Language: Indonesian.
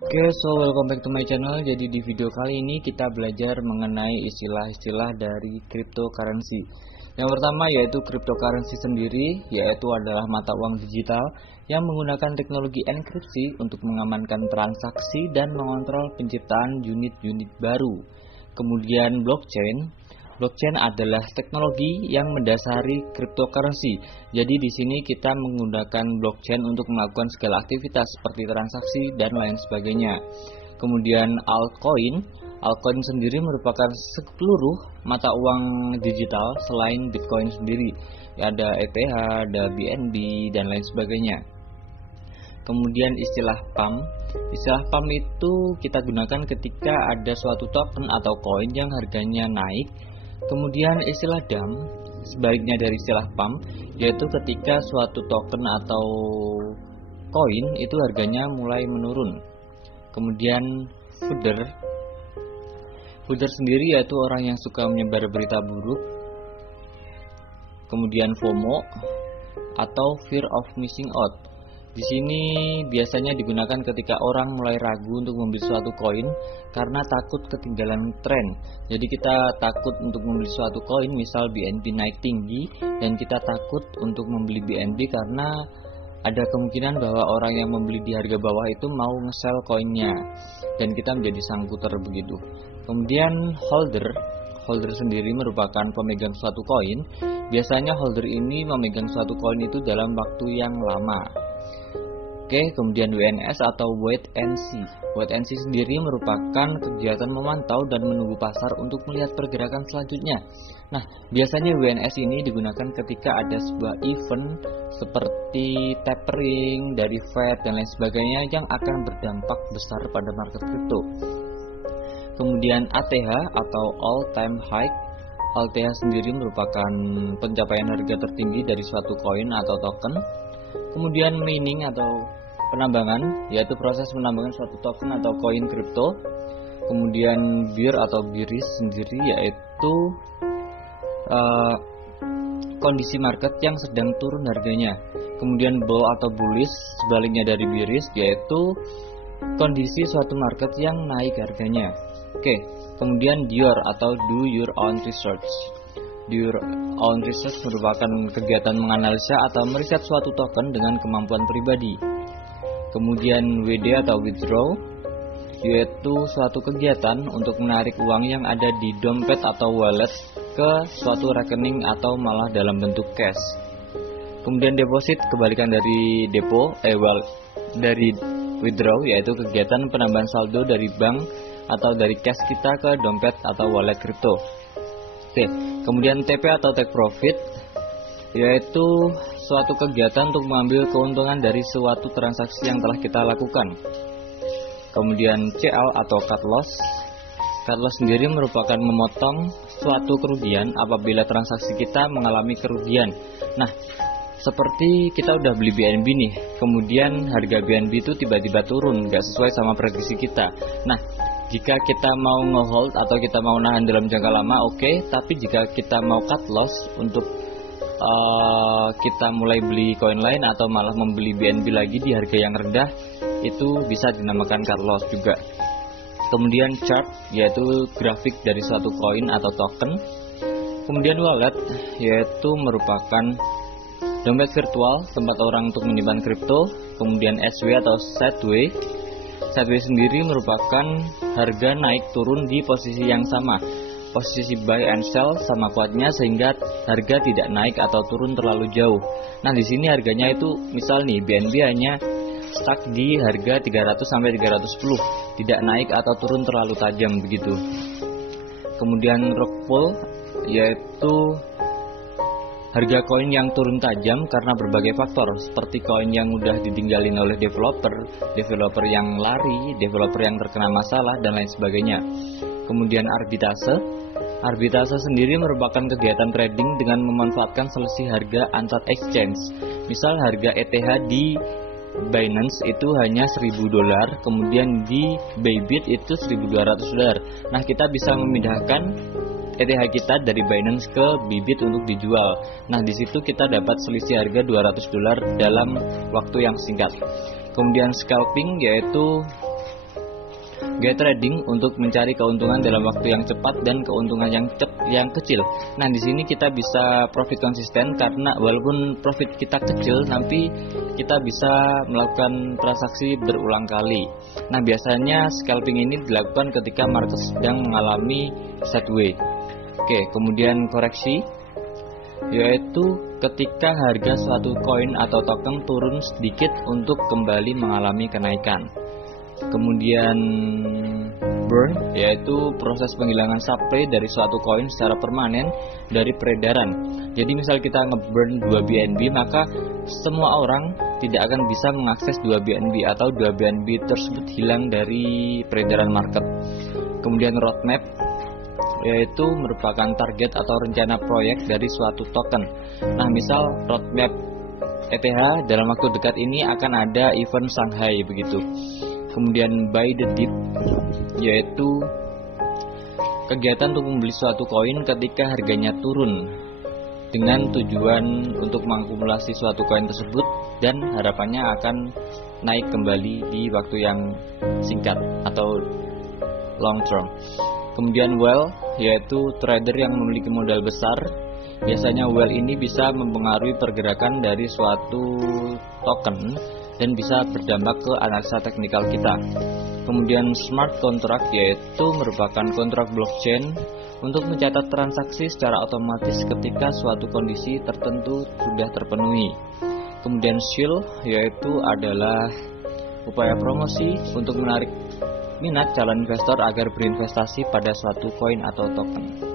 Oke, so welcome back to my channel. Jadi di video kali ini kita belajar mengenai istilah-istilah dari cryptocurrency. Yang pertama yaitu cryptocurrency sendiri, yaitu adalah mata uang digital yang menggunakan teknologi enkripsi untuk mengamankan transaksi dan mengontrol penciptaan unit-unit baru. Kemudian blockchain. Blockchain adalah teknologi yang mendasari cryptocurrency. Jadi di sini kita menggunakan blockchain untuk melakukan segala aktivitas seperti transaksi dan lain sebagainya. Kemudian altcoin. Altcoin sendiri merupakan seluruh mata uang digital selain Bitcoin sendiri. Ada ETH, ada BNB dan lain sebagainya. Kemudian istilah pump. Istilah pump itu kita gunakan ketika ada suatu token atau koin yang harganya naik. Kemudian istilah dump, sebaliknya dari istilah pump, yaitu ketika suatu token atau koin itu harganya mulai menurun. Kemudian fooder. Fooder sendiri yaitu orang yang suka menyebar berita buruk. Kemudian FOMO atau fear of missing out. Di sini biasanya digunakan ketika orang mulai ragu untuk membeli suatu koin karena takut ketinggalan tren. Jadi kita takut untuk membeli suatu koin, misal BNB naik tinggi, dan kita takut untuk membeli BNB karena ada kemungkinan bahwa orang yang membeli di harga bawah itu mau nge-sell koinnya, dan kita menjadi sangkuter begitu. Kemudian holder. Holder sendiri merupakan pemegang suatu koin. Biasanya holder ini memegang suatu koin itu dalam waktu yang lama. Oke, kemudian WNS atau wait and see. Wait and see sendiri merupakan kegiatan memantau dan menunggu pasar untuk melihat pergerakan selanjutnya. Nah, biasanya WNS ini digunakan ketika ada sebuah event seperti tapering dari Fed dan lain sebagainya yang akan berdampak besar pada market kripto. Kemudian ATH atau all time high. ATH sendiri merupakan pencapaian harga tertinggi dari suatu koin atau token. Kemudian mining atau penambangan, yaitu proses penambangan suatu token atau koin kripto. Kemudian bear atau bearish sendiri yaitu kondisi market yang sedang turun harganya. Kemudian bull atau bullish sebaliknya dari bearish yaitu kondisi suatu market yang naik harganya. Oke, kemudian DYOR atau do your own research. Do your own research merupakan kegiatan menganalisa atau meriset suatu token dengan kemampuan pribadi. Kemudian WD atau withdraw, yaitu suatu kegiatan untuk menarik uang yang ada di dompet atau wallet ke suatu rekening atau malah dalam bentuk cash. Kemudian deposit, kebalikan dari dari withdraw, yaitu kegiatan penambahan saldo dari bank atau dari cash kita ke dompet atau wallet kripto. Oke, kemudian TP atau take profit, yaitu suatu kegiatan untuk mengambil keuntungan dari suatu transaksi yang telah kita lakukan. Kemudian CL atau cut loss. Cut loss sendiri merupakan memotong suatu kerugian apabila transaksi kita mengalami kerugian. Nah, seperti kita udah beli BNB nih, kemudian harga BNB itu tiba-tiba turun, nggak sesuai sama prediksi kita. Nah, jika kita mau nge-hold atau kita mau nahan dalam jangka lama, oke. Tapi jika kita mau cut loss untuk kita mulai beli koin lain atau malah membeli BNB lagi di harga yang rendah, itu bisa dinamakan cut loss juga. Kemudian chart, yaitu grafik dari suatu koin atau token. Kemudian wallet, yaitu merupakan dompet virtual tempat orang untuk menyimpan kripto. Kemudian SW atau sideway. Sideway sendiri merupakan harga naik turun di posisi yang sama. Posisi buy and sell sama kuatnya sehingga harga tidak naik atau turun terlalu jauh. Nah, di sini harganya itu misal nih BNB hanya stuck di harga 300 sampai 310, tidak naik atau turun terlalu tajam begitu. Kemudian rug pull, yaitu harga koin yang turun tajam karena berbagai faktor, seperti koin yang mudah ditinggalin oleh developer yang lari, developer yang terkena masalah dan lain sebagainya. Kemudian arbitrase. Arbitrase sendiri merupakan kegiatan trading dengan memanfaatkan selisih harga antar exchange. Misal harga ETH di Binance itu hanya $1.000, kemudian di Bybit itu $1.200. Nah, kita bisa memindahkan ETH kita dari Binance ke Bybit untuk dijual. Nah, di situ kita dapat selisih harga $200 dalam waktu yang singkat. Kemudian scalping, yaitu Gaya trading untuk mencari keuntungan dalam waktu yang cepat dan keuntungan yang kecil. Nah, di sini kita bisa profit konsisten karena walaupun profit kita kecil, tapi kita bisa melakukan transaksi berulang kali. Nah, biasanya scalping ini dilakukan ketika market sedang mengalami sideways. Oke, kemudian koreksi, yaitu ketika harga suatu koin atau token turun sedikit untuk kembali mengalami kenaikan. Kemudian burn, yaitu proses penghilangan supply dari suatu koin secara permanen dari peredaran. Jadi misal kita ngeburn 2 BNB, maka semua orang tidak akan bisa mengakses 2 BNB atau 2 BNB tersebut hilang dari peredaran market. Kemudian roadmap, yaitu merupakan target atau rencana proyek dari suatu token. Nah, misal roadmap ETH dalam waktu dekat ini akan ada event Shanghai begitu. Kemudian buy the dip, yaitu kegiatan untuk membeli suatu koin ketika harganya turun dengan tujuan untuk mengakumulasi suatu koin tersebut dan harapannya akan naik kembali di waktu yang singkat atau long term. Kemudian whale, yaitu trader yang memiliki modal besar. Biasanya whale ini bisa mempengaruhi pergerakan dari suatu token dan bisa berdampak ke analisa teknikal kita. Kemudian smart contract, yaitu merupakan kontrak blockchain untuk mencatat transaksi secara otomatis ketika suatu kondisi tertentu sudah terpenuhi. Kemudian shield, yaitu adalah upaya promosi untuk menarik minat calon investor agar berinvestasi pada suatu koin atau token.